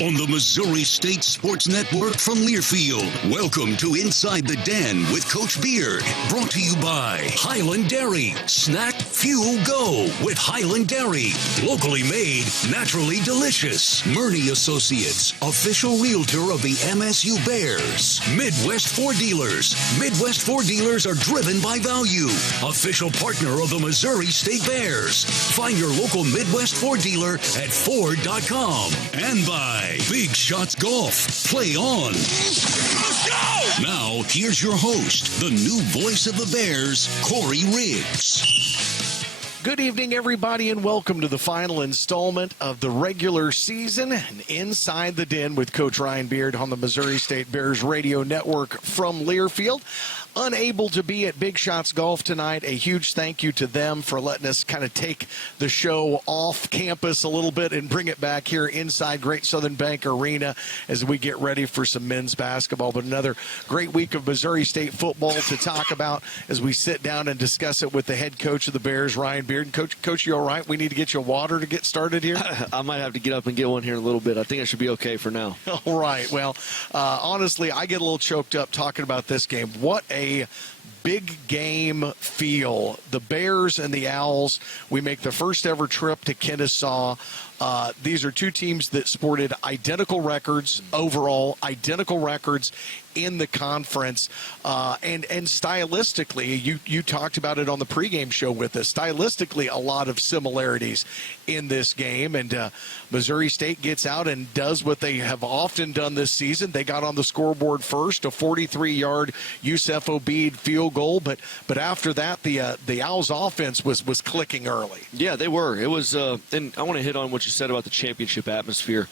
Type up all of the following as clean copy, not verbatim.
on the Missouri State Sports Network from Learfield. Welcome to Inside the Den with Coach Beard. Brought to you by Highland Dairy. Snack, fuel, go with Highland Dairy. Locally made, naturally delicious. Murney Associates, official realtor of the MSU Bears. Midwest Ford Dealers. Midwest Ford Dealers are driven by value. Official partner of the Missouri State Bears. Find your local Midwest Ford dealer at Ford.com. And by Big Shots Golf. Play on. Let's go! Now, here's your host, the new voice of the Bears, Corey Riggs. Good evening, everybody, and welcome to the final installment of the regular season and Inside the Den with Coach Ryan Beard on the Missouri State Bears radio network from Learfield. Unable to be at Big Shots Golf tonight. A huge thank you to them for letting us kind of take the show off campus a little bit and bring it back here inside Great Southern Bank Arena as we get ready for some men's basketball. But another great week of Missouri State football to talk about as we sit down and discuss it with the head coach of the Bears, Ryan Beard. And Coach, you all right? We need to get you water to get started here? I might have to get up and get one here in a little bit. I think I should be okay for now. All right. Well, honestly, I get a little choked up talking about this game. What a big game feel. The Bears and the Owls, we make the first ever trip to Kennesaw. These are two teams that sported identical records overall, identical records in the conference. And stylistically, you talked about it on the pregame show with us, stylistically a lot of similarities in this game. And Missouri State gets out and does what they have often done this season. They got on the scoreboard first, a 43-yard Yusef Obeid field goal. But after that, the Owls offense was clicking early. Yeah, they were. It was, and I want to hit on what you said about the championship atmosphere.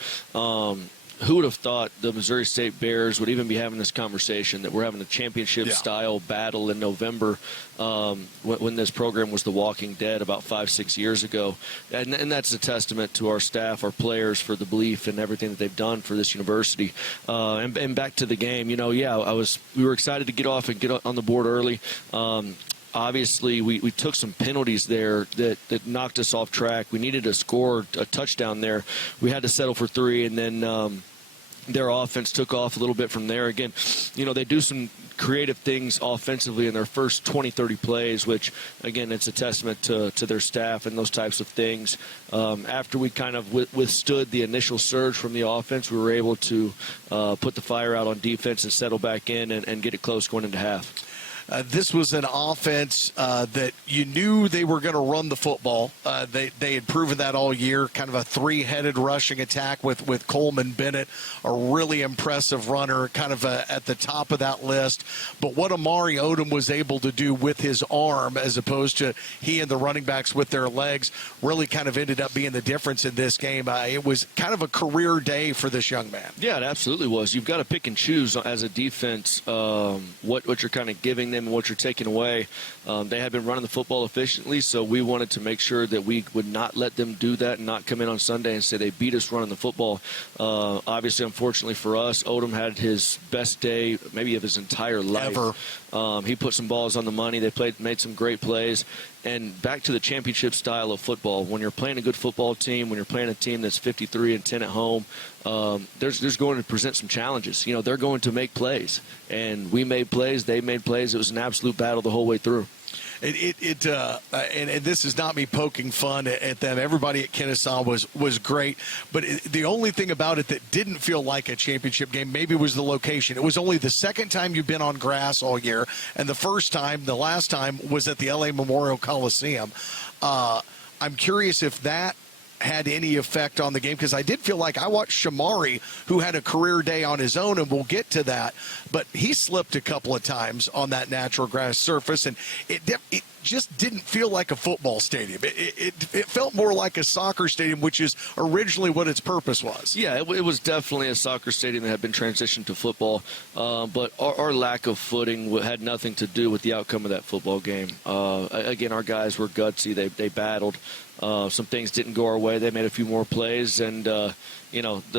Who would have thought the Missouri State Bears would even be having this conversation, that we're having a championship-style battle in November when this program was the Walking Dead about 5-6 years ago. And that's a testament to our staff, our players, for the belief and everything that they've done for this university. And back to the game, we were excited to get off and get on the board early. Obviously, we took some penalties there that knocked us off track. We needed to score a touchdown there. We had to settle for 3, and then their offense took off a little bit from there. Again, they do some creative things offensively in their first 20, 30 plays, which, again, it's a testament to their staff and those types of things. After we kind of withstood the initial surge from the offense, we were able to put the fire out on defense and settle back in and get it close going into half. This was an offense that you knew they were going to run the football. They had proven that all year, kind of a three-headed rushing attack with Coleman Bennett, a really impressive runner, kind of at the top of that list. But what Amari Odom was able to do with his arm, as opposed to he and the running backs with their legs, really kind of ended up being the difference in this game. It was kind of a career day for this young man. Yeah, it absolutely was. You've got to pick and choose as a defense what you're kind of giving them and what you're taking away. They had been running the football efficiently, so we wanted to make sure that we would not let them do that and not come in on Sunday and say they beat us running the football. Obviously, unfortunately for us, Odom had his best day maybe of his entire life. Ever. He put some balls on the money. They made some great plays. And back to the championship style of football, when you're playing a good football team, when you're playing a team that's 53-10 at home, there's going to present some challenges. They're going to make plays. And we made plays. They made plays. It was an absolute battle the whole way through. And this is not me poking fun at them. Everybody at Kennesaw was great, but the only thing about it that didn't feel like a championship game maybe was the location. It was only the second time you've been on grass all year, and the last time was at the LA Memorial Coliseum. I'm curious if that had any effect on the game, because I did feel like I watched Shamari, who had a career day on his own, and we'll get to that, but he slipped a couple of times on that natural grass surface, and it just didn't feel like a football stadium. It felt more like a soccer stadium, which is originally what its purpose was. Yeah, it was definitely a soccer stadium that had been transitioned to football, but our lack of footing had nothing to do with the outcome of that football game. Again, our guys were gutsy. They battled. Some things didn't go our way. They made a few more plays, and the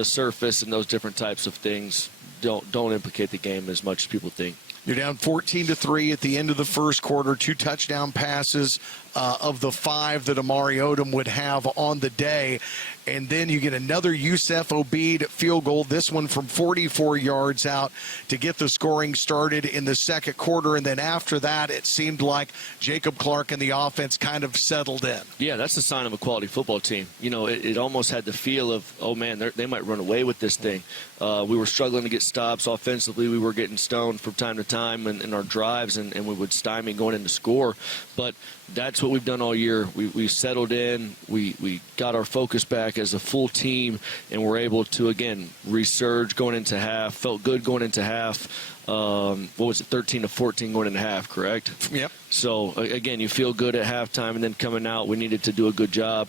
surface and those different types of things don't implicate the game as much as people think. You're down 14-3 at the end of the first quarter, 2 touchdown passes. of the 5 that Amari Odom would have on the day. And then you get another Youssef Obeid field goal, this one from 44 yards out to get the scoring started in the second quarter. And then after that, it seemed like Jacob Clark and the offense kind of settled in. Yeah, that's a sign of a quality football team. You know, it almost had the feel of, oh, man, they might run away with this thing. We were struggling to get stops offensively. We were getting stoned from time to time in our drives, and we would stymie going into score. But that's what we've done all year. We settled in. We got our focus back as a full team, and we're able to, again, resurge going into half. Felt good going into half. What was it, 13-14 going into half, correct? Yep. So, again, you feel good at halftime, and then coming out, we needed to do a good job.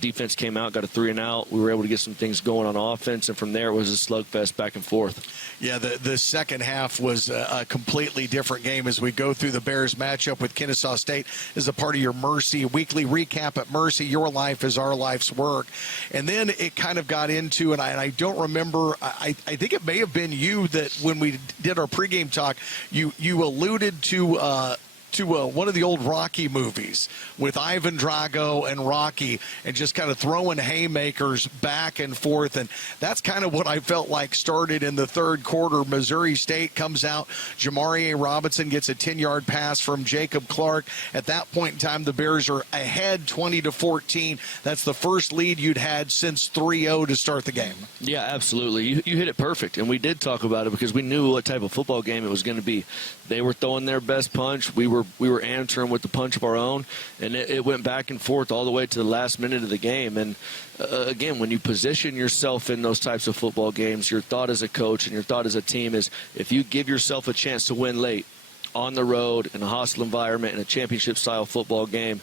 Defense came out, got a 3-and-out. We were able to get some things going on offense, and from there it was a slugfest back and forth. Yeah, the second half was a completely different game as we go through the Bears matchup with Kennesaw State as a part of your Mercy weekly recap at Mercy. Your life is our life's work. And then it kind of got into, and I don't remember, I think it may have been you that when we did our pregame talk, you alluded to one of the old Rocky movies with Ivan Drago and Rocky, and just kind of throwing haymakers back and forth. And that's kind of what I felt like started in the third quarter. Missouri State comes out. Jamarie Robinson gets a 10-yard pass from Jacob Clark. At that point in time, the Bears are ahead 20-14. That's the first lead you'd had since 3-0 to start the game. Yeah, absolutely. You hit it perfect. And we did talk about it because we knew what type of football game it was going to be. They were throwing their best punch. We were answering with the punch of our own, and it went back and forth all the way to the last minute of the game. And again, when you position yourself in those types of football games, your thought as a coach and your thought as a team is, if you give yourself a chance to win late on the road in a hostile environment in a championship-style football game,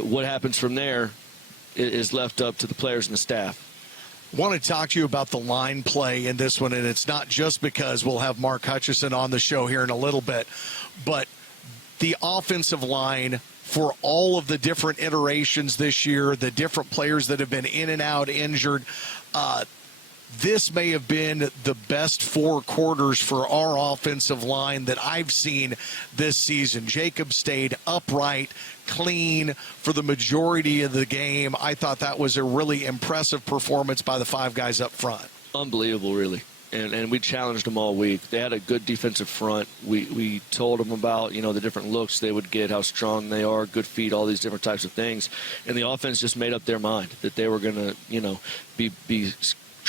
what happens from there is left up to the players and the staff. I want to talk to you about the line play in this one, and it's not just because we'll have Mark Hutchinson on the show here in a little bit, but the offensive line for all of the different iterations this year, the different players that have been in and out injured. This may have been the best 4 quarters for our offensive line that I've seen this season. Jacob stayed upright, clean for the majority of the game. I thought that was a really impressive performance by the 5 guys up front. Unbelievable, really. And we challenged them all week. They had a good defensive front. We told them about, the different looks they would get, how strong they are, good feet, all these different types of things. And the offense just made up their mind that they were going to, be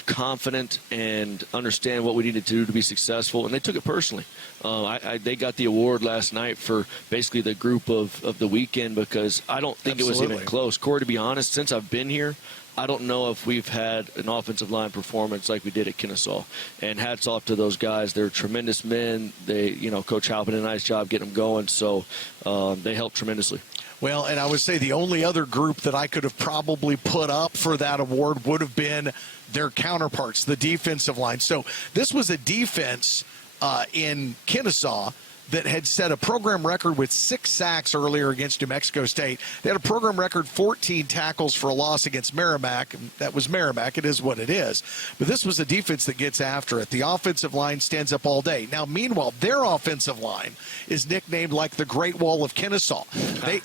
confident and understand what we needed to do to be successful, and they took it personally. They got the award last night for basically the group of the weekend, because I don't think Absolutely. It was even close. Corey, to be honest, since I've been here, I don't know if we've had an offensive line performance like we did at Kennesaw. And hats off to those guys. They're tremendous men. They, Coach Halpin did a nice job getting them going, so they helped tremendously. Well, and I would say the only other group that I could have probably put up for that award would have been their counterparts, the defensive line. So this was a defense in Kennesaw that had set a program record with 6 sacks earlier against New Mexico State. They had a program record 14 tackles for a loss against Merrimack. That was Merrimack. It is what it is. But this was a defense that gets after it. The offensive line stands up all day. Now, meanwhile, their offensive line is nicknamed like the Great Wall of Kennesaw.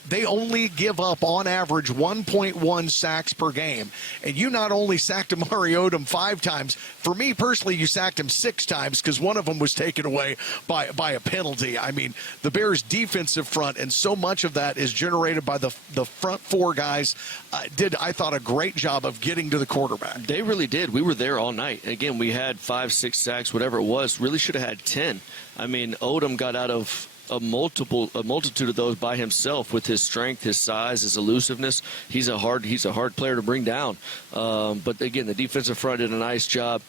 They only give up, on average, 1.1 sacks per game. And you not only sacked Amari Odom 5 times. For me, personally, you sacked him 6 times because one of them was taken away by a penalty. I mean, the Bears' defensive front, and so much of that is generated by the front 4 guys, did, I thought, a great job of getting to the quarterback. They really did. We were there all night. Again, we had 5, 6 sacks, whatever it was. Really should have had 10. I mean, Odom got out of a multitude of those by himself with his strength, his size, his elusiveness. He's a hard player to bring down. But again, the defensive front did a nice job.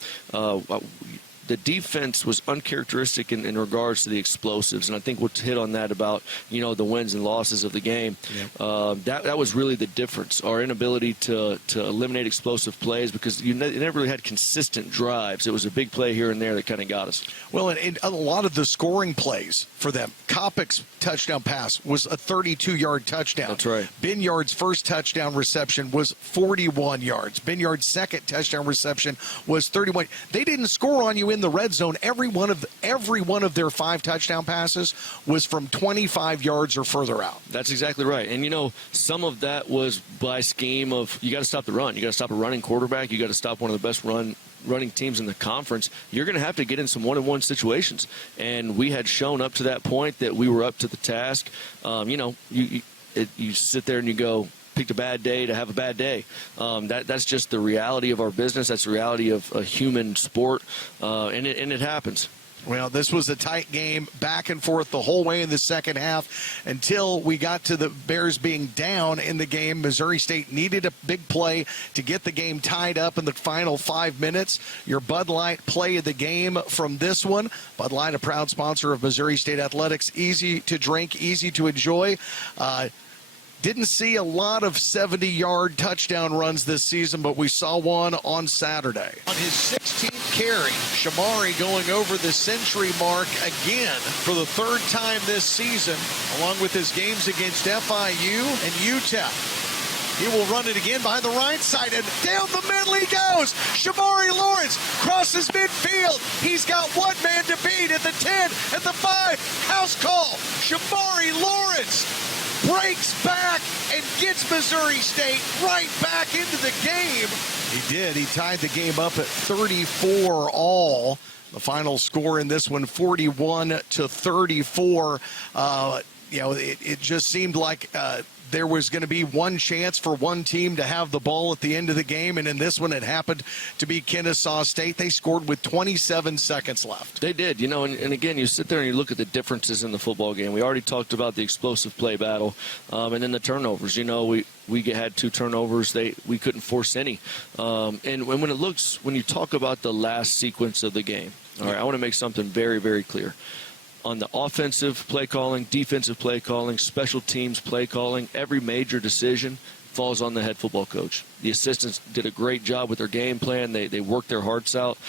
The defense was uncharacteristic in regards to the explosives, and I think we'll hit on that about the wins and losses of the game. Yep. That was really the difference, our inability to eliminate explosive plays, because you never really had consistent drives. It was a big play here and there that kind of got us. Well, and a lot of the scoring plays for them, Kopic's touchdown pass was a 32-yard touchdown. That's right. Binyard's first touchdown reception was 41 yards. Binyard's second touchdown reception was 31. They didn't score on you in the red zone, every one of their 5 touchdown passes was from 25 yards or further out. That's exactly right. And, some of that was by scheme of you got to stop the run. You got to stop a running quarterback. You got to stop one of the best running teams in the conference. You're going to have to get in some one-on-one situations. And we had shown up to that point that we were up to the task. You sit there and you go, picked a bad day to have a bad day. That's just the reality of our business. That's the reality of a human sport, and it happens. Well, this was a tight game, back and forth the whole way in the second half until we got to the Bears being down in the game. Missouri State needed a big play to get the game tied up in the final 5 minutes. Your Bud Light play of the game from this one. Bud Light, a proud sponsor of Missouri State Athletics. Easy to drink, easy to enjoy. Didn't see a lot of 70-yard touchdown runs this season, but we saw one on Saturday. On his 16th carry, Shamari going over the century mark again for the 3rd time this season, along with his games against FIU and UTEP. He will run it again behind the right side, and down the middle he goes. Shamari Lawrence crosses midfield. He's got one man to beat at the 10, at the 5. House call. Shamari Lawrence breaks back and gets Missouri State right back into the game. He did. He tied the game up at 34 all. The final score in this one, 41-34. It just seemed like there was going to be one chance for one team to have the ball at the end of the game, and in this one it happened to be Kennesaw State. They scored with 27 seconds left. They did, and again, you sit there and you look at the differences in the football game. We already talked about the explosive play battle, and then the turnovers. We had 2 turnovers. We couldn't force any. And when you talk about the last sequence of the game, all right, I want to make something very, very clear. On the offensive play calling, defensive play calling, special teams play calling, every major decision falls on the head football coach. The assistants did a great job with their game plan. They worked their hearts out.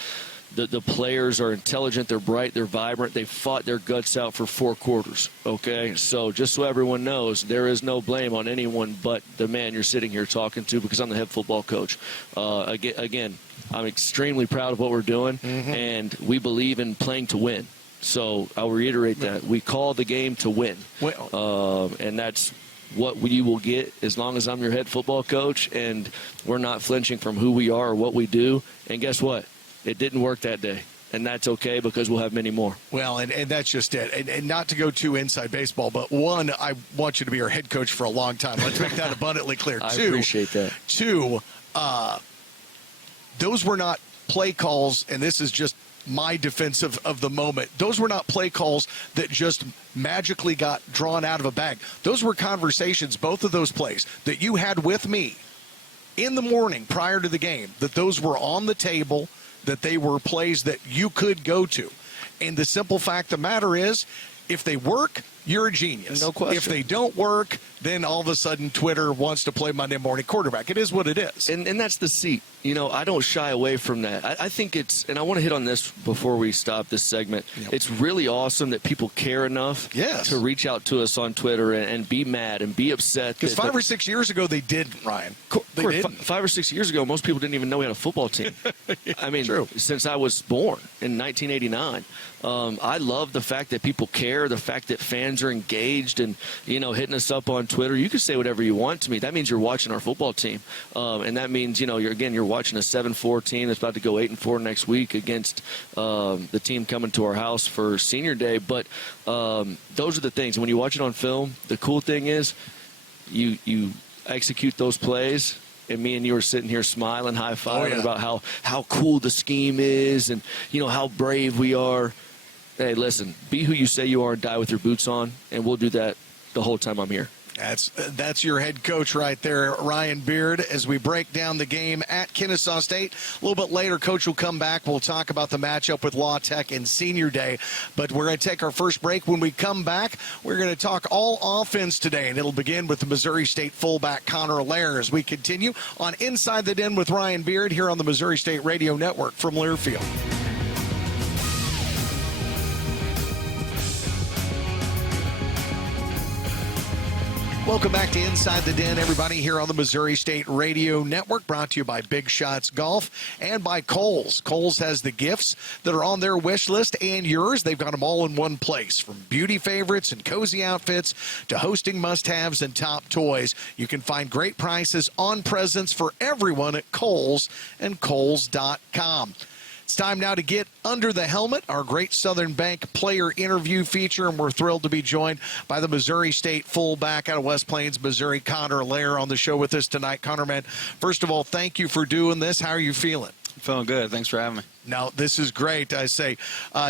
The players are intelligent, they're bright, they're vibrant. They fought their guts out for 4 quarters, okay? So just so everyone knows, there is no blame on anyone but the man you're sitting here talking to, because I'm the head football coach. Again, I'm extremely proud of what we're doing, and we believe in playing to win. So I'll reiterate that. We call the game to win. And that's what you will get as long as I'm your head football coach, and we're not flinching from who we are or what we do. And guess what? It didn't work that day. And that's okay, because we'll have many more. Well, and that's just it. And not to go too inside baseball, but one, I want you to be our head coach for a long time. Let's make that abundantly clear. I appreciate that. 2, those were not play calls, and this is just my defense of the moment. Those were not play calls that just magically got drawn out of a bag. Those were conversations, both of those plays, that you had with me in the morning prior to the game, that those were on the table, that they were plays that you could go to. And the simple fact of the matter is, if they work, you're a genius. No question. If they don't work, then all of a sudden Twitter wants to play Monday morning quarterback. It is what it is. And that's the seat. I don't shy away from that. I think it's, and I want to hit on this before we stop this segment. Yep. It's really awesome that people care enough to reach out to us on Twitter and be mad and be upset. Because 5 or 6 years ago, they didn't, Ryan. They didn't. 5 or 6 years ago, most people didn't even know we had a football team. I mean, since I was born in 1989. I love the fact that people care, the fact that fans are engaged and, hitting us up on Twitter. You can say whatever you want to me. That means you're watching our football team. And that means, you're watching a 7-4 team that's about to go 8-4 next week against the team coming to our house for senior day. But those are the things. And when you watch it on film, the cool thing is you execute those plays. And me and you were sitting here smiling, high-fiving about how cool the scheme is and, how brave we are. Hey, listen, be who you say you are and die with your boots on, and we'll do that the whole time I'm here. That's your head coach right there, Ryan Beard, as we break down the game at Kennesaw State. A little bit later, Coach will come back. We'll talk about the matchup with La Tech and Senior Day. But we're going to take our first break. When we come back, we're going to talk all offense today, and it'll begin with the Missouri State fullback Connor Lair as we continue on Inside the Den with Ryan Beard here on the Missouri State Radio Network from Learfield. Welcome back to Inside the Den, everybody, here on the Missouri State Radio Network, brought to you by Big Shots Golf and by Kohl's. Kohl's has the gifts that are on their wish list and yours. They've got them all in one place, from beauty favorites and cozy outfits to hosting must-haves and top toys. You can find great prices on presents for everyone at Kohl's and Kohls.com. It's time now to get under the helmet, our Great Southern Bank player interview feature, and we're thrilled to be joined by the Missouri State fullback out of West Plains, Missouri, Connor Lair, on the show with us tonight. Connor, man, first of all, thank you for doing this. How are you feeling? Feeling good. Thanks for having me. Now, this is great. I say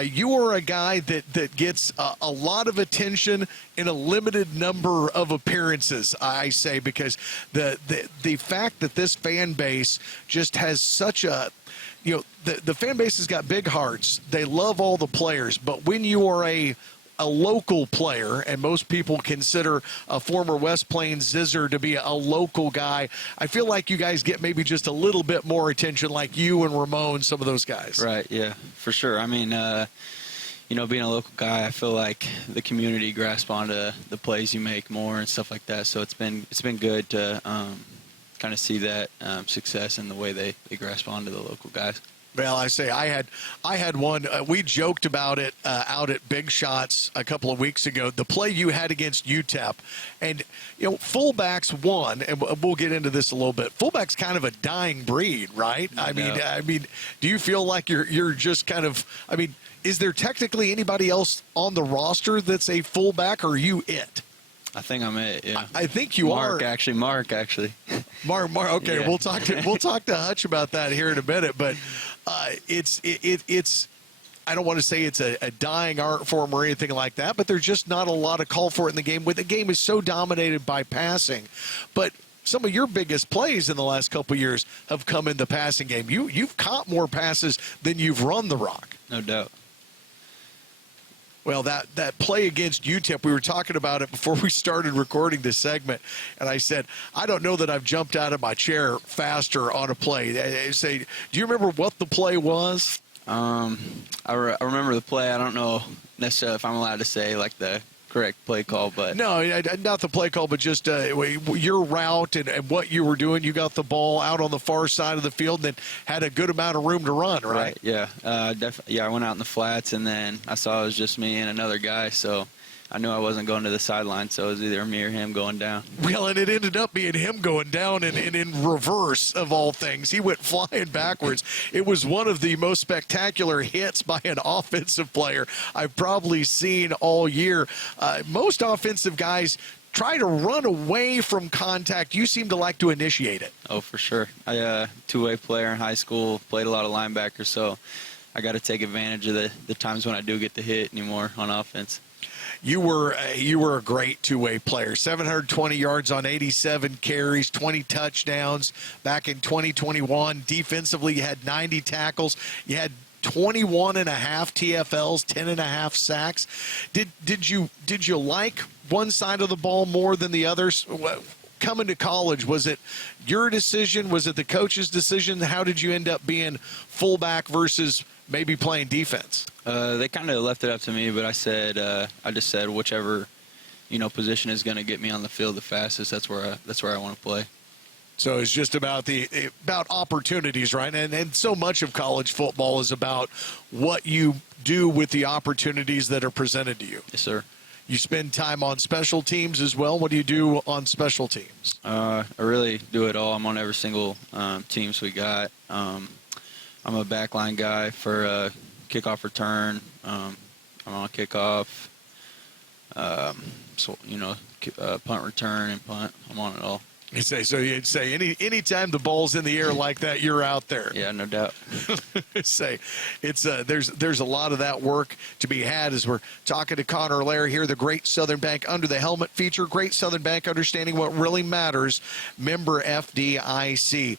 you are a guy that gets a lot of attention in a limited number of appearances, I say, because the fact that this fan base just has such a, the fan base has got big hearts. They love all the players. But when you are a local player, and most people consider a former West Plains Zizzer to be a local guy, I feel like you guys get maybe just a little bit more attention, like you and Ramon, some of those guys. Right, yeah, for sure. I mean, being a local guy, I feel like the community grasps onto the plays you make more and stuff like that. So it's been good to kind of see that success in the way they grasp onto the local guys. Well, I say I had one. We joked about it out at Big Shots a couple of weeks ago. The play you had against UTEP, and fullbacks won, and we'll get into this a little bit. Fullback's kind of a dying breed, right? I mean, do you feel like you're just kind of? I mean, is there technically anybody else on the roster that's a fullback, or are you it? I think I'm it. Yeah. I think you Mark, are. Mark, actually. Mark. Okay, yeah. we'll talk to Hutch about that here in a minute. But it's I don't want to say it's a dying art form or anything like that, but there's just not a lot of call for it in the game. The game is so dominated by passing, but some of your biggest plays in the last couple of years have come in the passing game. You've caught more passes than you've run the rock. No doubt. Well, that play against UTEP, we were talking about it before we started recording this segment, and I said, I don't know that I've jumped out of my chair faster on a play. I say, do you remember what the play was? I remember the play. I don't know necessarily if I'm allowed to say like the correct play call, but no, not the play call, but just your route and what you were doing. You got the ball out on the far side of the field and had a good amount of room to run, right? Yeah, definitely. Yeah, I went out in the flats, and then I saw it was just me and another guy, so I knew I wasn't going to the sideline, so it was either me or him going down. Well, and it ended up being him going down and in reverse of all things. He went flying backwards. It was one of the most spectacular hits by an offensive player I've probably seen all year. Most offensive guys try to run away from contact. You seem to like to initiate it. Oh, for sure. I two-way player in high school, played a lot of linebacker, so I got to take advantage of the times when I do get the hit anymore on offense. You were a great two-way player. 720 yards on 87 carries, 20 touchdowns back in 2021. Defensively, you had 90 tackles. You had 21 and a half TFLs, 10 and a half sacks. Did you like one side of the ball more than the others? Coming to college, was it your decision? Was it the coach's decision? How did you end up being fullback versus maybe playing defense? They kind of left it up to me, but I just said whichever, position is going to get me on the field the fastest. That's where I want to play. So it's just about opportunities, right? And so much of college football is about what you do with the opportunities that are presented to you. Yes, sir. You spend time on special teams as well. What do you do on special teams? I really do it all. I'm on every single teams we got. I'm a backline guy for kickoff return. I'm on kickoff. Punt return and punt. I'm on it all. You'd say anytime the ball's in the air like that, you're out there. Yeah, no doubt. It's there's a lot of that work to be had as we're talking to Connor Lair here, the Great Southern Bank Under the Helmet feature. Great Southern Bank, understanding what really matters. Member FDIC.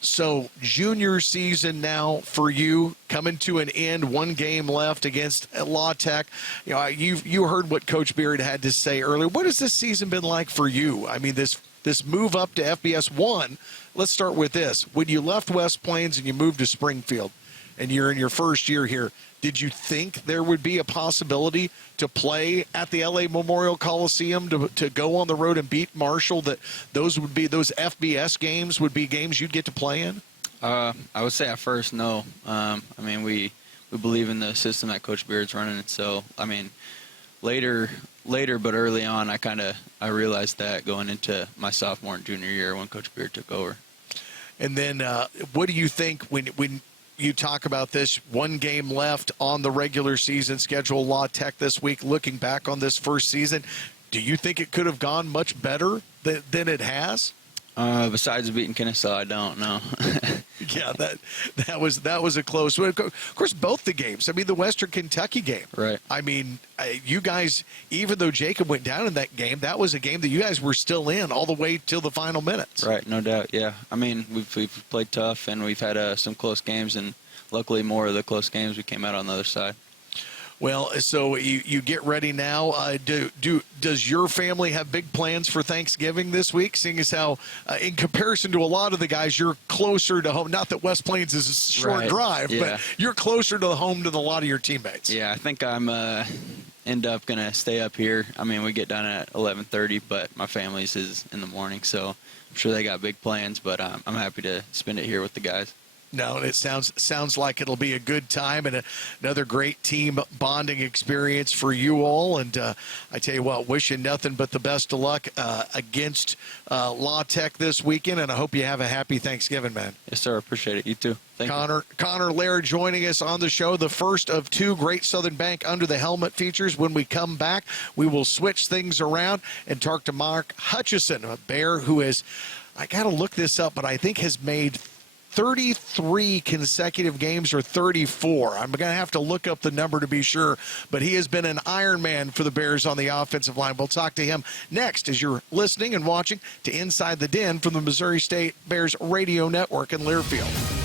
So junior season now for you, coming to an end. One game left against La Tech. You heard what Coach Beard had to say earlier. What has this season been like for you? I mean, this move up to FBS 1, let's start with this. When you left West Plains and you moved to Springfield, and you're in your first year here. Did you think there would be a possibility to play at the LA Memorial Coliseum, to go on the road and beat Marshall, that those FBS games would be games you'd get to play in? I would say at first, no. I mean, we believe in the system that Coach Beard's running, and so, I mean, later, but early on, I realized that going into my sophomore and junior year when Coach Beard took over. And then what do you think when you talk about this, one game left on the regular season schedule, La Tech this week, looking back on this first season, do you think it could have gone much better than it has? Besides beating Kennesaw, I don't know. Yeah, that was a close one. Of course, both the games. I mean, the Western Kentucky game. Right. I mean, you guys, even though Jacob went down in that game, that was a game that you guys were still in all the way till the final minutes. Right, no doubt. Yeah, I mean, we've played tough, and we've had some close games, and luckily more of the close games we came out on the other side. Well, so you get ready now. Does your family have big plans for Thanksgiving this week, seeing as how, in comparison to a lot of the guys, you're closer to home? Not that West Plains is a short drive, but you're closer to home than a lot of your teammates. Yeah, I think I'm end up going to stay up here. I mean, we get done at 11:30, but my family's is in the morning, so I'm sure they got big plans, but I'm happy to spend it here with the guys. No, it sounds like it'll be a good time and another great team bonding experience for you all. And I tell you what, wishing nothing but the best of luck against La Tech this weekend, and I hope you have a happy Thanksgiving, man. Yes, sir. Appreciate it. You too. Thank you. Connor Lair joining us on the show, the first of two Great Southern Bank Under the Helmet features. When we come back, we will switch things around and talk to Mark Hutchinson, a Bear who has, I got to look this up, but I think has made 33 consecutive games, or 34. I'm going to have to look up the number to be sure, but he has been an Iron Man for the Bears on the offensive line. We'll talk to him next as you're listening and watching to Inside the Den from the Missouri State Bears Radio Network in Learfield.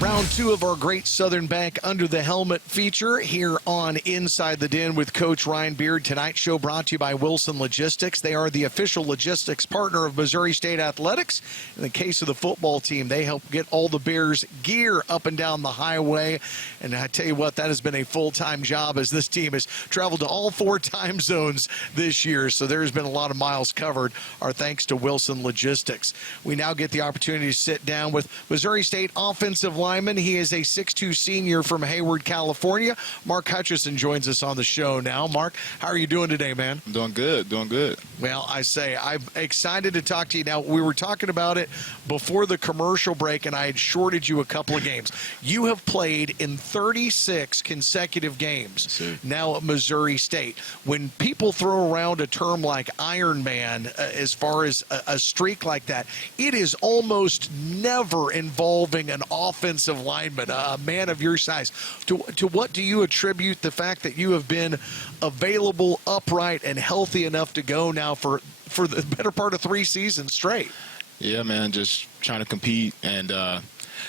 Round two of our Great Southern Bank Under the Helmet feature here on Inside the Den with Coach Ryan Beard. Tonight's show brought to you by Wilson Logistics. They are the official logistics partner of Missouri State Athletics. In the case of the football team, they help get all the Bears gear up and down the highway. And I tell you what, that has been a full-time job, as this team has traveled to all 4 time zones this year. So there's been a lot of miles covered, our thanks to Wilson Logistics. We now get the opportunity to sit down with Missouri State offensive lineman. He is a 6'2 senior from Hayward, California. Mark Hutchinson joins us on the show now. Mark, how are you doing today, man? I'm doing good. Well, I'm excited to talk to you. Now, we were talking about it before the commercial break, and I had shorted you a couple of games. You have played in 36 consecutive games now at Missouri State. When people throw around a term like Iron Man, as far as a streak like that, it is almost never involving an offensive lineman, a man of your size. To what do you attribute the fact that you have been available, upright, and healthy enough to go now for the better part of 3 seasons straight? Yeah, man, just trying to compete and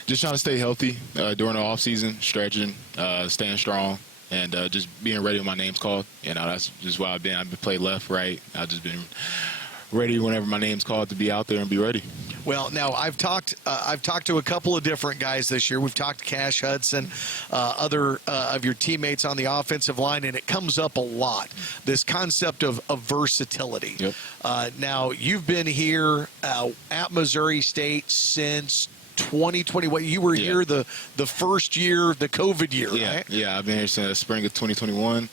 just trying to stay healthy during the off season, stretching, staying strong, and just being ready when my name's called. You know, that's just why I've been played left, right. I've just been ready whenever my name's called to be out there and be ready. Well, now I've talked to a couple of different guys this year. We've talked to Cash Hudson, other of your teammates on the offensive line, and it comes up a lot, this concept of versatility. Yep. Now, you've been here at Missouri State since 2020. What, you were here the first year, the COVID year, right? Yeah, I've been here since the spring of 2021.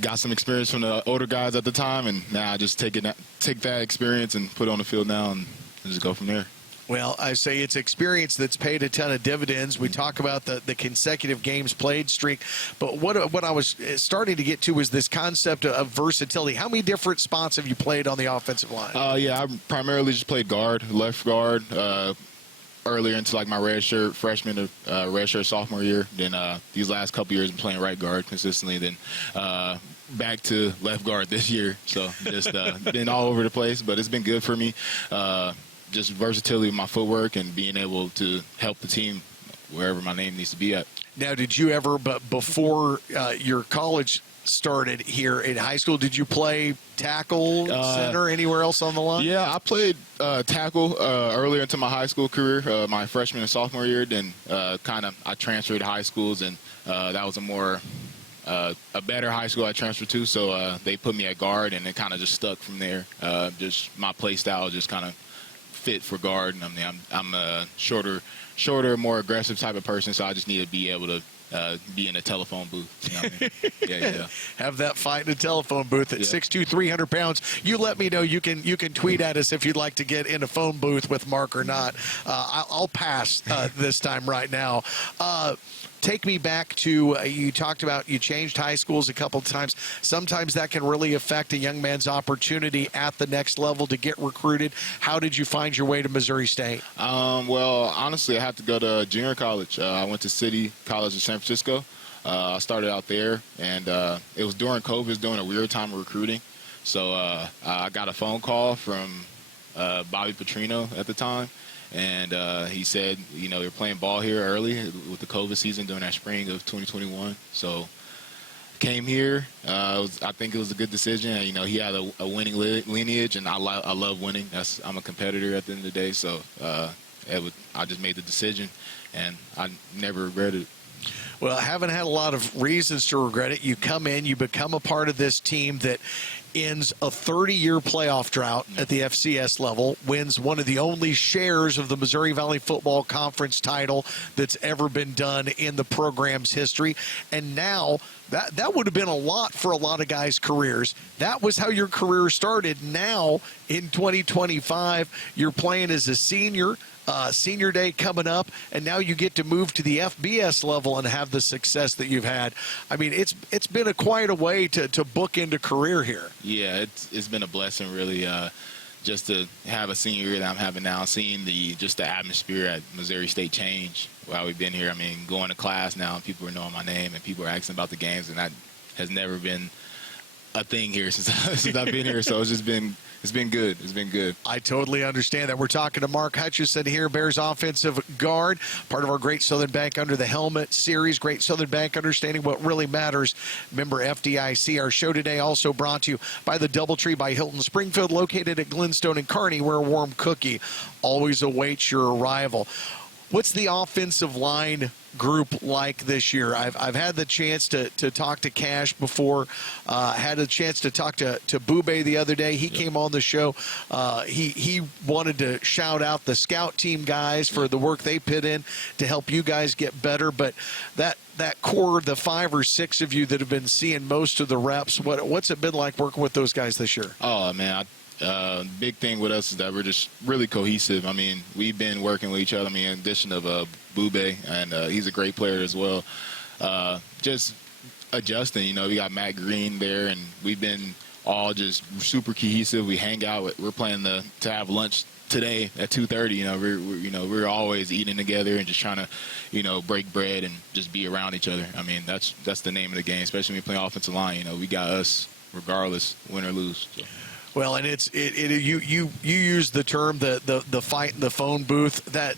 Got some experience from the older guys at the time, and now I just take that experience and put it on the field now and just go from there. Well, I say it's experience that's paid a ton of dividends. We talk about the consecutive games played streak, but what I was starting to get to was this concept of versatility. How many different spots have you played on the offensive line? Yeah, I primarily just played guard, left guard, earlier into like my redshirt freshman to redshirt sophomore year. Then these last couple years, I'm playing right guard consistently. Then back to left guard this year. So just been all over the place, but it's been good for me. Just versatility with my footwork and being able to help the team wherever my name needs to be at. Now, did you ever, but before your college started here in high school. Did you play tackle, center, anywhere else on the line? Yeah, I played tackle earlier into my high school career, my freshman and sophomore year. Then I transferred to high schools, and that was a better high school I transferred to. So they put me at guard, and it kind of just stuck from there. Just my play style just kind of fit for guard. I mean, I'm a shorter, more aggressive type of person, so I just need to be able to be in a telephone booth. You know what I mean? Yeah. Have that fight in a telephone booth at 6'2", 300 pounds. You let me know. You can tweet at us if you'd like to get in a phone booth with Mark or not. I'll pass this time right now. Take me back to, you talked about you changed high schools a couple of times. Sometimes that can really affect a young man's opportunity at the next level to get recruited. How did you find your way to Missouri State? Well, honestly, I had to go to junior college. I went to City College in San Francisco. I started out there, and it was during COVID. It was during a weird time of recruiting. So I got a phone call from Bobby Petrino at the time. And he said, you're playing ball here early with the COVID season during that spring of 2021. So came here. I think it was a good decision. He had a winning lineage, and I love winning. I'm a competitor at the end of the day. So I just made the decision, and I never regretted it. Well, I haven't had a lot of reasons to regret it. You come in, you become a part of this team that ends a 30-year playoff drought at the FCS level, wins one of the only shares of the Missouri Valley Football Conference title that's ever been done in the program's history. And now that would have been a lot for a lot of guys' careers. That was how your career started. Now, in 2025, you're playing as a senior. Senior day coming up, and now you get to move to the FBS level and have the success that you've had. I mean, it's been quite a way to book into career here. Yeah, it's been a blessing, really, just to have a senior year that I'm having now, seeing the atmosphere at Missouri State change while we've been here. I mean, going to class now, people are knowing my name, and people are asking about the games, and that has never been a thing here since I've been here. So it's been good. It's been good. I totally understand that. We're talking to Mark Hutchinson here, Bears offensive guard, part of our Great Southern Bank Under the Helmet series. Great Southern Bank, understanding what really matters. Member FDIC. Our show today also brought to you by the Doubletree by Hilton Springfield, located at Glenstone and Kearney, where a warm cookie always awaits your arrival. What's the offensive line group like this year? I've had the chance to talk to Cash before. Had a chance to talk to Boubé the other day. He came on the show. He wanted to shout out the scout team guys for the work they put in to help you guys get better. But that core, the 5 or 6 of you that have been seeing most of the reps, what's it been like working with those guys this year? Oh, man, big thing with us is that we're just really cohesive. I mean, we've been working with each other. I mean, in addition of Boubé, and he's a great player as well. Just adjusting, we got Matt Green there, and we've been all just super cohesive. We hang out. We're planning to have lunch today at 2:30. We're always eating together and just trying to, break bread and just be around each other. I mean, that's the name of the game, especially when you play offensive line. We got us regardless, win or lose. So. Well, and you use the term the fight in the phone booth. That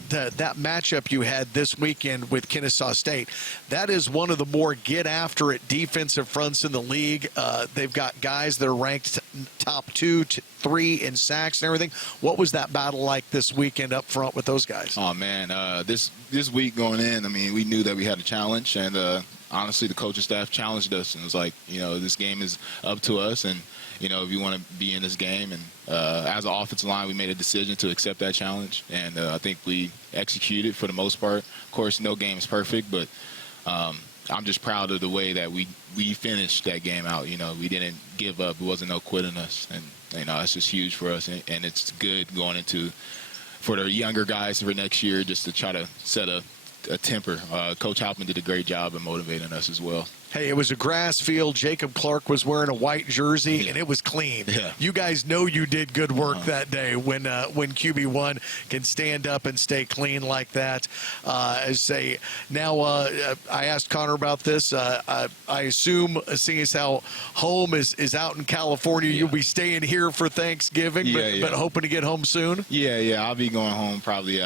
matchup you had this weekend with Kennesaw State, that is one of the more get after it defensive fronts in the league. They've got guys that are ranked top 2, 3 in sacks and everything. What was that battle like this weekend up front with those guys? Oh man, this week going in, I mean, we knew that we had a challenge, and honestly, the coaching staff challenged us, and it was like, this game is up to us, and if you want to be in this game. And as an offensive line, we made a decision to accept that challenge, and I think we executed for the most part. Of course, no game is perfect, but I'm just proud of the way that we finished that game out. We didn't give up. It wasn't no quitting us, and that's just huge for us, and it's good going into for the younger guys for next year, just to try to set a temper. Coach Halpman did a great job of motivating us as well. Hey, it was a grass field. Jacob Clark was wearing a white jersey, and it was clean. Yeah. You guys know you did good work that day when QB1 can stand up and stay clean like that. I asked Connor about this. I assume, seeing as how home is out in California, you'll be staying here for Thanksgiving, but hoping to get home soon? Yeah. I'll be going home probably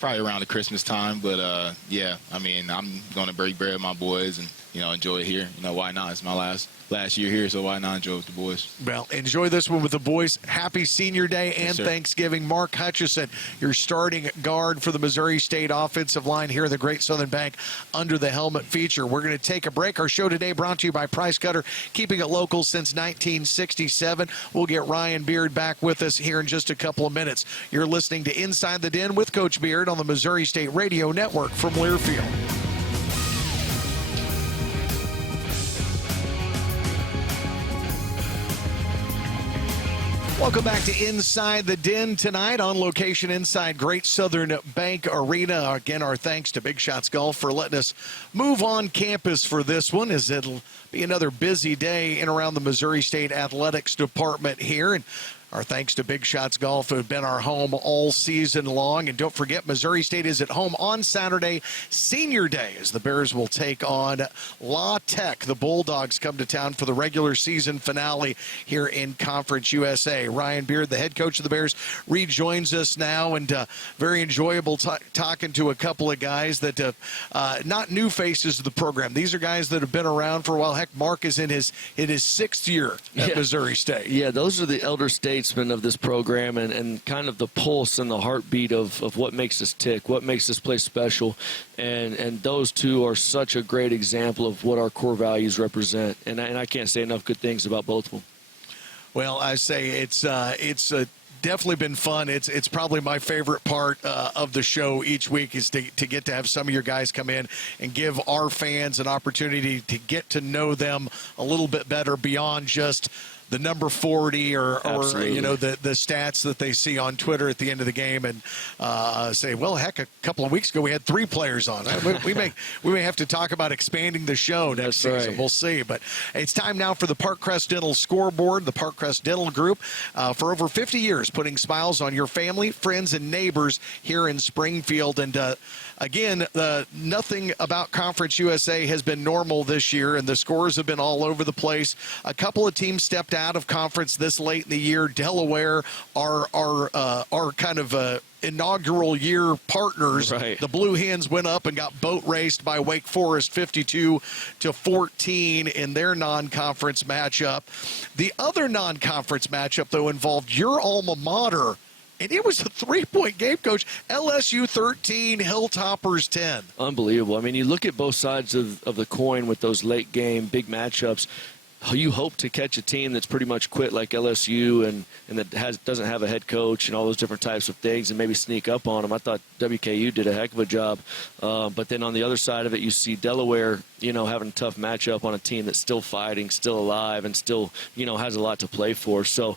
probably around the Christmas time. But yeah, I mean, I'm gonna break bread with my boys and enjoy it here. Why not? It's my last year here, so why not enjoy it with the boys? Well, enjoy this one with the boys. Happy Senior Day and Yes, Thanksgiving. Mark Hutchinson, your starting guard for the Missouri State offensive line here in the Great Southern Bank Under the Helmet feature. We're going to take a break. Our show today brought to you by Price Cutter, keeping it local since 1967. We'll get Ryan Beard back with us here in just a couple of minutes. You're listening to Inside the Den with Coach Beard on the Missouri State Radio Network from Learfield. Welcome back to Inside the Den tonight, on location inside Great Southern Bank Arena. Again, our thanks to Big Shots Golf for letting us move on campus for this one, as it'll be another busy day in around the Missouri State Athletics Department here. And our thanks to Big Shots Golf, who have been our home all season long. And don't forget, Missouri State is at home on Saturday, Senior Day, as the Bears will take on La Tech. The Bulldogs come to town for the regular season finale here in Conference USA. Ryan Beard, the head coach of the Bears, rejoins us now, and very enjoyable talking to a couple of guys that not new faces to the program. These are guys that have been around for a while. Heck, Mark is in his sixth year at Missouri State. Yeah, those are the elder statesmen of this program, and kind of the pulse and the heartbeat of what makes us tick, what makes this place special. And those two are such a great example of what our core values represent. And I can't say enough good things about both of them. Well, I say it's definitely been fun. It's probably my favorite part of the show each week, is to get to have some of your guys come in and give our fans an opportunity to get to know them a little bit better beyond just the number 40 or the stats that they see on Twitter at the end of the game, and say, well, heck, a couple of weeks ago we had 3 players on. We may have to talk about expanding the show next season. Right. We'll see. But it's time now for the Parkcrest Dental Scoreboard. The Parkcrest Dental Group, for over 50 years, putting smiles on your family, friends, and neighbors here in Springfield. And again, nothing about Conference USA has been normal this year, and the scores have been all over the place. A couple of teams stepped out of conference this late in the year. Delaware, our kind of inaugural year partners, right. The Blue Hens went up and got boat raced by Wake Forest 52-14 in their non-conference matchup. The other non-conference matchup, though, involved your alma mater, and it was a 3-point game, Coach. LSU 13, Hilltoppers 10. Unbelievable. I mean, you look at both sides of the coin with those late game big matchups. You hope to catch a team that's pretty much quit like LSU and that doesn't have a head coach and all those different types of things, and maybe sneak up on them. I thought WKU did a heck of a job. But then on the other side of it, you see Delaware, having a tough matchup on a team that's still fighting, still alive, and still, has a lot to play for. So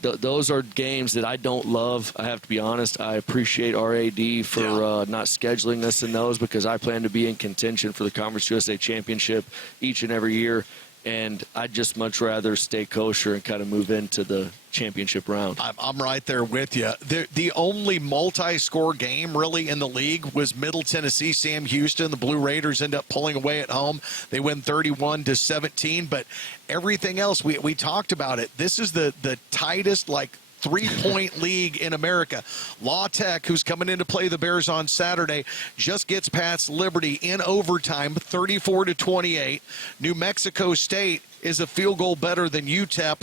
those are games that I don't love. I have to be honest. I appreciate RAD for not scheduling us in those, because I plan to be in contention for the Conference USA Championship each and every year. And I'd just much rather stay kosher and kind of move into the championship round. I'm right there with you. The only multi-score game really in the league was Middle Tennessee, Sam Houston. The Blue Raiders end up pulling away at home. They win 31-17. But everything else, we talked about it. This is the tightest, 3-point league in America. La Tech, who's coming in to play the Bears on Saturday, just gets past Liberty in overtime, 34-28. New Mexico State is a field goal better than UTEP,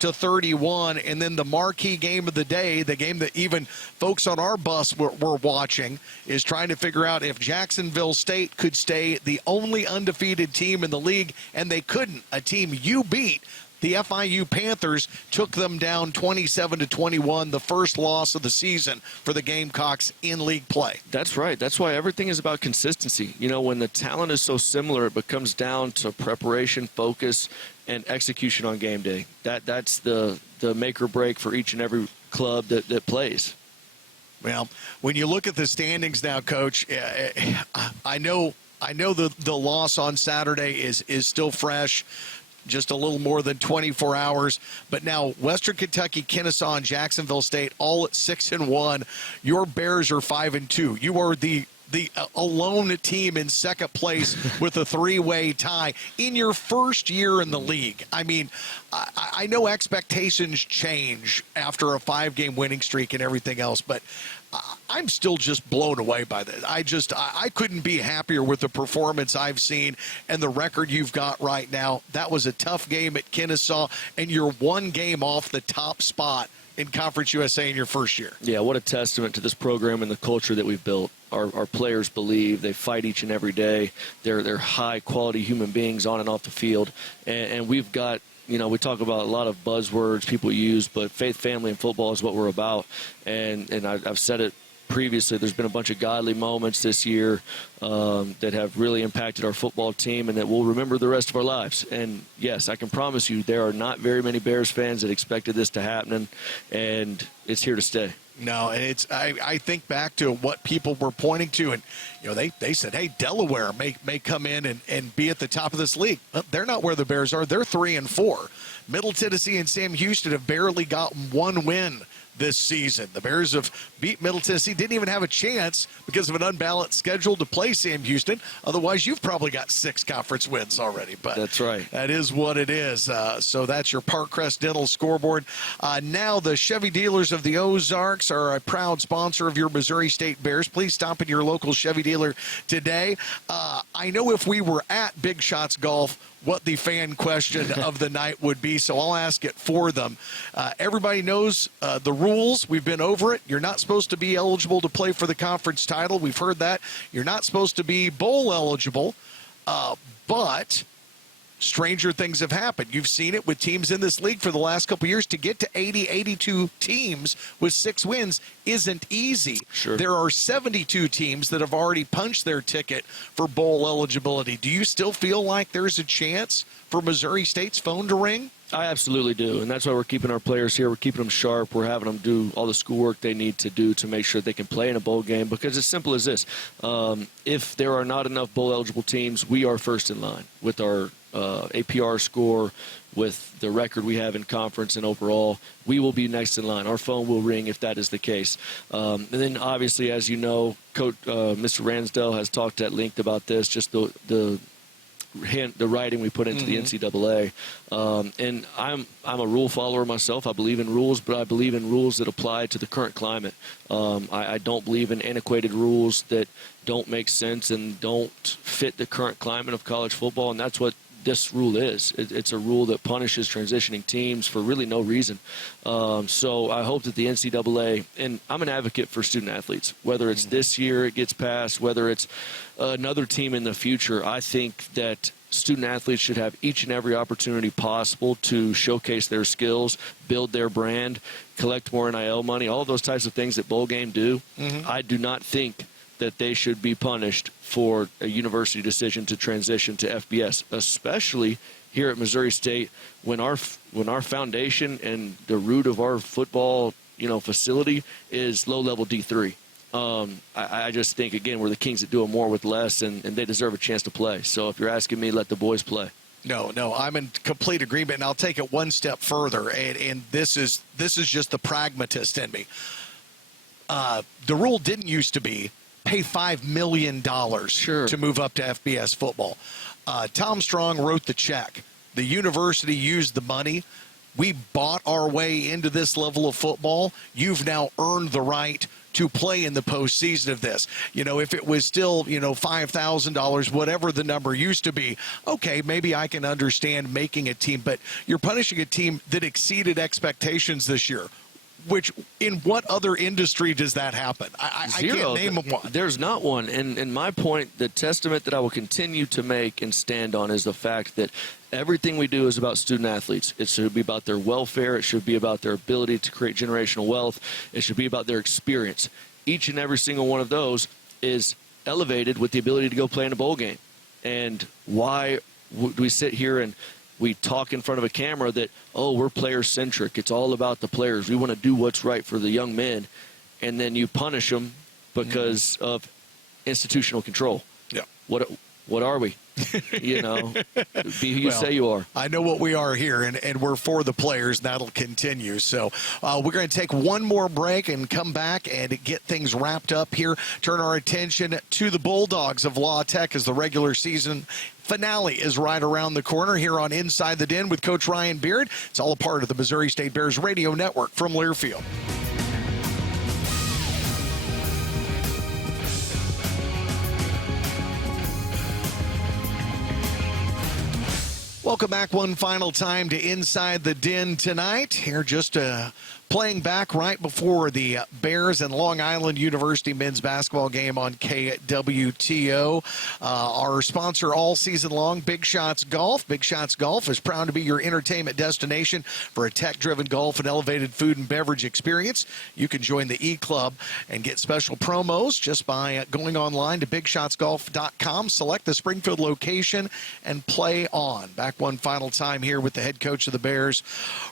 34-31. And then the marquee game of the day, the game that even folks on our bus were watching, is trying to figure out if Jacksonville State could stay the only undefeated team in the league, and they couldn't. A team you beat, the FIU Panthers, took them down 27-21, the first loss of the season for the Gamecocks in league play. That's right. That's why everything is about consistency. When the talent is so similar, it becomes down to preparation, focus, and execution on game day. That's the make or break for each and every club that plays. Well, when you look at the standings now, Coach, I know the loss on Saturday is still fresh. Just a little more than 24 hours. But now Western Kentucky, Kennesaw, and Jacksonville State all at 6-1. Your Bears are 5-2. You are the the alone team in second place with a three-way tie in your first year in the league. I mean, I know expectations change after a 5-game winning streak and everything else, but I'm still just blown away by this. I couldn't be happier with the performance I've seen and the record you've got right now. That was a tough game at Kennesaw, and you're one game off the top spot in Conference USA in your first year. Yeah, what a testament to this program and the culture that we've built. Our players believe, they fight each and every day. They're high-quality human beings on and off the field. And we've got, we talk about a lot of buzzwords people use, but faith, family, and football is what we're about. And I've said it previously, there's been a bunch of godly moments this year that have really impacted our football team and that we'll remember the rest of our lives. And, yes, I can promise you there are not very many Bears fans that expected this to happen, and it's here to stay. No, and I think back to what people were pointing to, and they said, hey, Delaware may come in and be at the top of this league. They're not where the Bears are. They're 3-4. Middle Tennessee and Sam Houston have barely gotten one win this season. The Bears have beat Middle Tennessee, didn't even have a chance because of an unbalanced schedule to play Sam Houston. Otherwise, you've probably got 6 conference wins already. But that's right. That is what it is. So that's your Parkcrest Dental scoreboard. Now the Chevy dealers of the Ozarks are a proud sponsor of your Missouri State Bears. Please stop in your local Chevy dealer today. I know if we were at Big Shots Golf, what the fan question of the night would be, so I'll ask it for them. Everybody knows the rules. We've been over it. You're not supposed to be eligible to play for the conference title. We've heard that. You're not supposed to be bowl eligible, but stranger things have happened. You've seen it with teams in this league for the last couple of years. To get to 82 teams with 6 wins isn't easy. Sure. There are 72 teams that have already punched their ticket for bowl eligibility. Do you still feel like there's a chance for Missouri State's phone to ring? I absolutely do, and that's why we're keeping our players here. We're keeping them sharp. We're having them do all the schoolwork they need to do to make sure they can play in a bowl game, because it's simple as this. If there are not enough bowl-eligible teams, we are first in line with our APR score, with the record we have in conference and overall. We will be next in line. Our phone will ring if that is the case. And then, obviously, as you know, Coach Mr. Ransdell has talked at length about this, just the writing we put into the NCAA. And I'm a rule follower myself. I believe in rules, but I believe in rules that apply to the current climate. I don't believe in antiquated rules that don't make sense and don't fit the current climate of college football, and that's what this rule is. It's a rule that punishes transitioning teams for really no reason. So I hope that the NCAA, and I'm an advocate for student athletes, whether it's this year it gets passed, whether it's another team in the future, I think that student athletes should have each and every opportunity possible to showcase their skills, build their brand, collect more NIL money, all those types of things that bowl game do. I do not think that they should be punished for a university decision to transition to FBS, especially here at Missouri State, when our foundation and the root of our football, facility is low-level D3. I just think, again, we're the kings that do it more with less, and they deserve a chance to play. So if you're asking me, let the boys play. No, I'm in complete agreement, and I'll take it one step further, and this is just the pragmatist in me. The rule didn't used to be pay $5 million to move up to FBS football. Tom Strong wrote the check. The university used the money. We bought our way into this level of football. You've now earned the right to play in the postseason of this. If it was still, $5,000, whatever the number used to be, okay, maybe I can understand making a team, but you're punishing a team that exceeded expectations this year. Which, in what other industry does that happen? I can't name one. There's not one. And my point, the testament that I will continue to make and stand on, is the fact that everything we do is about student athletes. It should be about their welfare. It should be about their ability to create generational wealth. It should be about their experience. Each and every single one of those is elevated with the ability to go play in a bowl game. And why would we sit here and we talk in front of a camera that, we're player-centric. It's all about the players. We want to do what's right for the young men. And then you punish them because of institutional control. Yeah. What are we? Be who you say you are. I know what we are here, and we're for the players, and that'll continue. So we're going to take one more break and come back and get things wrapped up here. Turn our attention to the Bulldogs of La Tech as the regular season finale is right around the corner here on Inside the Den with Coach Ryan Beard. It's all a part of the Missouri State Bears radio network from Learfield. Welcome back one final time to Inside the Den tonight. Here just playing back right before the Bears and Long Island University men's basketball game on KWTO. Our sponsor all season long, Big Shots Golf. Big Shots Golf is proud to be your entertainment destination for a tech-driven golf and elevated food and beverage experience. You can join the E-Club and get special promos just by going online to bigshotsgolf.com, select the Springfield location, and play on. Back one final time here with the head coach of the Bears,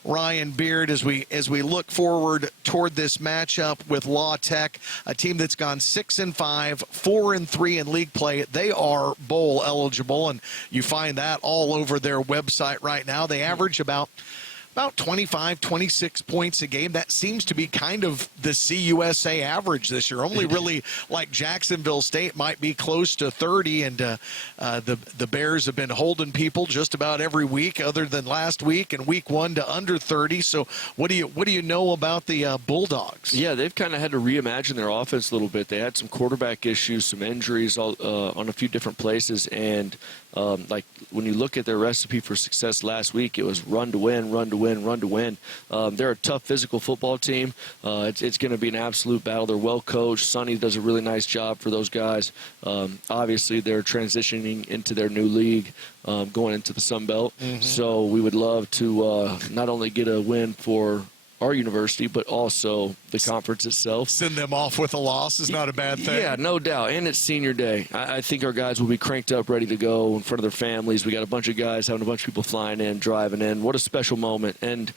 Ryan Beard, as we look forward toward this matchup with La Tech, a team that's gone 6-5, 4-3 in league play. They are bowl eligible, and you find that all over their website right now. They average about 25, 26 points a game. That seems to be kind of the CUSA average this year. Only really like Jacksonville State might be close to 30, and the Bears have been holding people just about every week other than last week and week one to under 30. So what do you know about the Bulldogs? Yeah, they've kind of had to reimagine their offense a little bit. They had some quarterback issues, some injuries on a few different places, and like when you look at their recipe for success last week, it was run to win, run to win, run to win. They're a tough physical football team. It's going to be an absolute battle. They're well coached. Sonny does a really nice job for those guys. Obviously, they're transitioning into their new league, going into the Sun Belt. Mm-hmm. So we would love to not only get a win for our university, but also the conference itself. Send them off with a loss is not a bad thing. Yeah, no doubt. And it's senior day. I think our guys will be cranked up, ready to go in front of their families. We got a bunch of guys, having a bunch of people flying in, driving in. What a special moment. And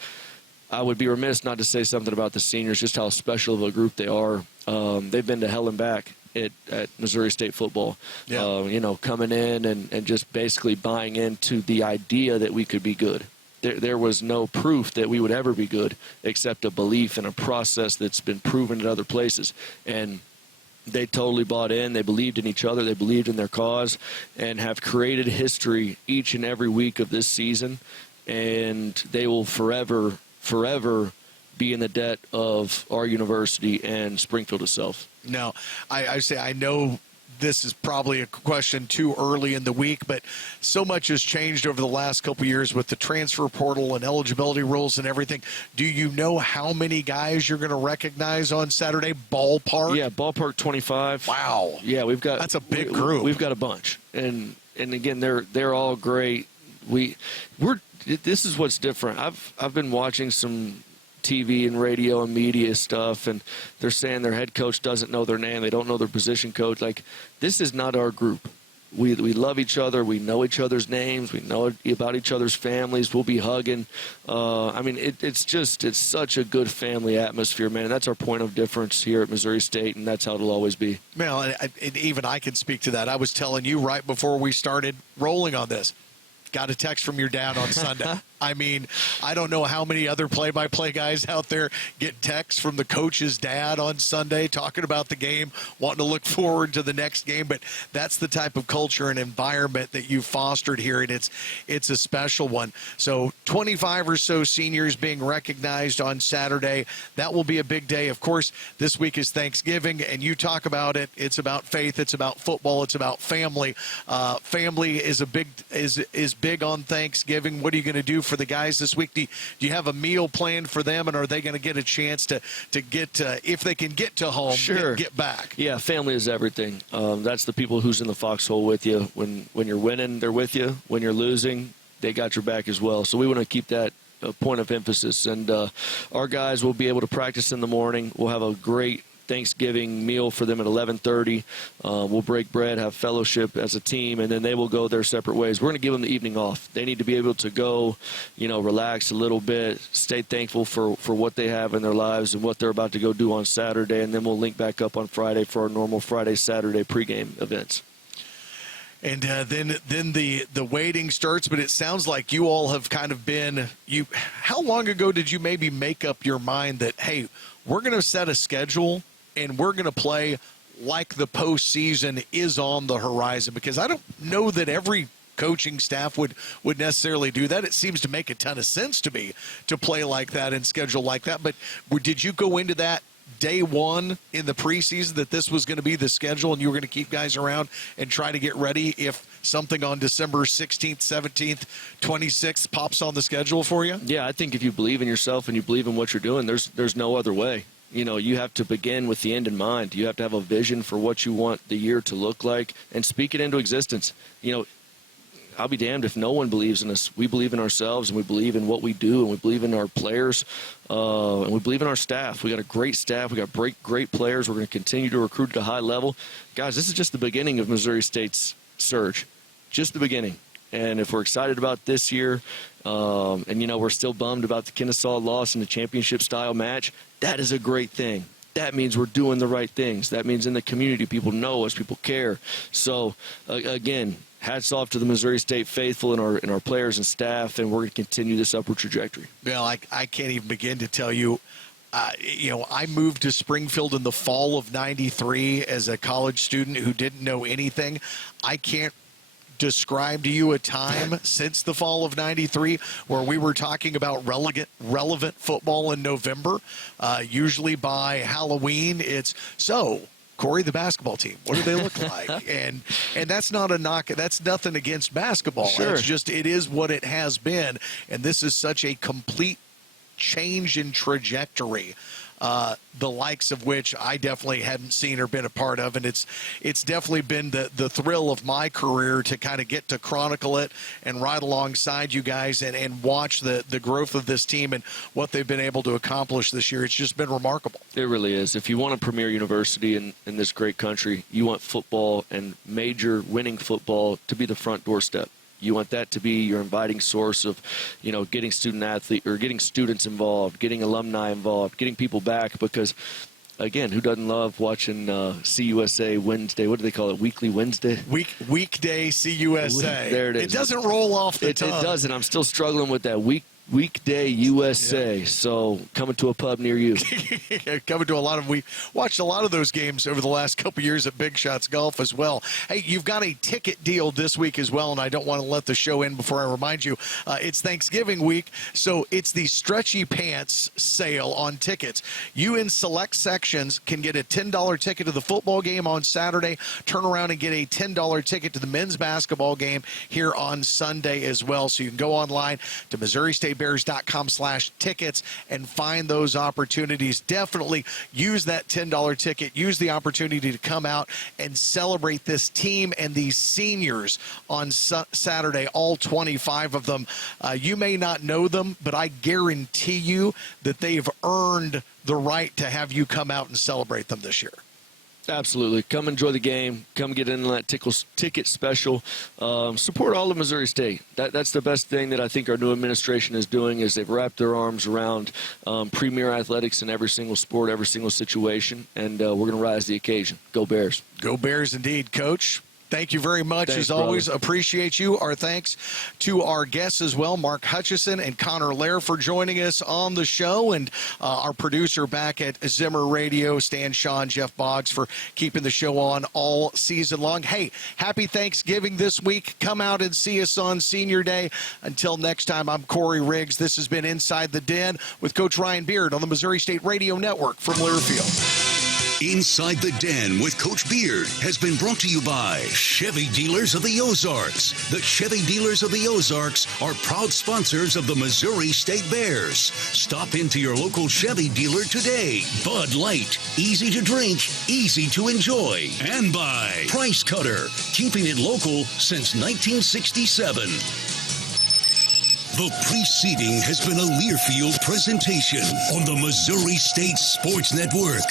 I would be remiss not to say something about the seniors, just how special of a group they are. They've been to hell and back at Missouri State football. Yeah. Coming in and just basically buying into the idea that we could be good. There was no proof that we would ever be good except a belief in a process that's been proven at other places. And they totally bought in. They believed in each other. They believed in their cause and have created history each and every week of this season. And they will forever be in the debt of our university and Springfield itself. No, I say I know this is probably a question too early in the week, but so much has changed over the last couple of years with the transfer portal and eligibility rules and everything. Do you know how many guys you're going to recognize on Saturday? Ballpark? Yeah, ballpark 25. Wow. Yeah, that's a big group. We've got a bunch, and again, they're all great. This is what's different. I've been watching some TV and radio and media stuff, and they're saying their head coach doesn't know their name. They don't know their position coach. Like, this is not our group. We love each other. We know each other's names. We know about each other's families. We'll be hugging. It's such a good family atmosphere, man. And that's our point of difference here at Missouri State, and that's how it'll always be. Well, and even I can speak to that. I was telling you right before we started rolling on this. Got a text from your dad on Sunday. I mean, I don't know how many other play-by-play guys out there get texts from the coach's dad on Sunday talking about the game, wanting to look forward to the next game. But that's the type of culture and environment that you've fostered here, and it's a special one. So 25 or so seniors being recognized on Saturday. That will be a big day. Of course, this week is Thanksgiving, and you talk about it. It's about faith. It's about football. It's about family. Family is big on Thanksgiving. What are you going to do for the guys this week? Do you have a meal planned for them, and are they going to get a chance to get, if they can get to home, sure, get back? Yeah, family is everything. That's the people who's in the foxhole with you. When you're winning, they're with you. When you're losing, they got your back as well. So we want to keep that point of emphasis. And our guys will be able to practice in the morning. We'll have a great Thanksgiving meal for them at 11:30. We'll break bread, have fellowship as a team, and then they will go their separate ways. We're going to give them the evening off. They need to be able to go, relax a little bit, stay thankful for what they have in their lives and what they're about to go do on Saturday, and then we'll link back up on Friday for our normal Friday, Saturday pregame events. And then the waiting starts, but it sounds like you all have kind of been how long ago did you maybe make up your mind that, hey, we're going to set a schedule and we're going to play like the postseason is on the horizon? Because I don't know that every coaching staff would necessarily do that. It seems to make a ton of sense to me to play like that and schedule like that. But did you go into that day one in the preseason that this was going to be the schedule and you were going to keep guys around and try to get ready if something on December 16th, 17th, 26th pops on the schedule for you? Yeah, I think if you believe in yourself and you believe in what you're doing, there's no other way. You know, you have to begin with the end in mind. You have to have a vision for what you want the year to look like and speak it into existence. You know, I'll be damned if no one believes in us. We believe in ourselves, and we believe in what we do, and we believe in our players, and we believe in our staff. We got a great staff. We got great players. We're going to continue to recruit at a high level. Guys, this is just the beginning of Missouri State's surge, just the beginning. And if we're excited about this year, and, you know, we're still bummed about the Kennesaw loss in the championship-style match, that is a great thing. That means we're doing the right things. That means in the community, people know us, people care. So, again, hats off to the Missouri State faithful and our players and staff, and we're going to continue this upward trajectory. Well, I can't even begin to tell you. You know, I moved to Springfield in the fall of '93 as a college student who didn't know anything. I can't describe to you a time since the fall of '93 where we were talking about relevant football in November. Usually by Halloween, it's Corey, the basketball team, what do they look like? and that's not a knock. That's nothing against basketball. Sure. It's just, it is what it has been. And this is such a complete change in trajectory, the likes of which I definitely hadn't seen or been a part of. And it's definitely been the thrill of my career to kind of get to chronicle it and ride alongside you guys and watch the growth of this team and what they've been able to accomplish this year. It's just been remarkable. It really is. If you want a premier university in this great country, you want football and major winning football to be the front doorstep. You want that to be your inviting source of, you know, getting getting students involved, getting alumni involved, getting people back. Because, again, who doesn't love watching CUSA Wednesday? What do they call it? Weekly Wednesday? Weekday CUSA. There it is. It doesn't roll off the tongue. It doesn't. I'm still struggling with that Weekday USA. Yeah. So coming to a pub near you. Coming to we watched a lot of those games over the last couple of years at Big Shots Golf as well. Hey, you've got a ticket deal this week as well, and I don't want to let the show end before I remind you. It's Thanksgiving week, so it's the Stretchy Pants sale on tickets. You in select sections can get a $10 ticket to the football game on Saturday, turn around and get a $10 ticket to the men's basketball game here on Sunday as well. So you can go online to MissouriStateBears.com/tickets and find those opportunities. Definitely use that $10 ticket. Use the opportunity to come out and celebrate this team and these seniors on Saturday, all 25 of them. You may not know them, but I guarantee you that they've earned the right to have you come out and celebrate them this year. Absolutely. Come enjoy the game. Come get in that ticket special. Support all of Missouri State. That's the best thing that I think our new administration is doing is they've wrapped their arms around premier athletics in every single sport, every single situation, and we're going to rise to the occasion. Go Bears. Go Bears indeed, Coach. Thank you very much. Thanks, as always, brother. Appreciate you. Our thanks to our guests as well, Mark Hutchinson and Connor Lair, for joining us on the show, and our producer back at Zimmer Radio, Stan Shaw, Jeff Boggs, for keeping the show on all season long. Hey, happy Thanksgiving this week. Come out and see us on Senior Day. Until next time, I'm Corey Riggs. This has been Inside the Den with Coach Ryan Beard on the Missouri State Radio Network from Learfield. Inside the Den with Coach Beard has been brought to you by Chevy Dealers of the Ozarks. The Chevy Dealers of the Ozarks are proud sponsors of the Missouri State Bears. Stop into your local Chevy dealer today. Bud Light, easy to drink, easy to enjoy. And by Price Cutter, keeping it local since 1967. The preceding has been a Learfield presentation on the Missouri State Sports Network.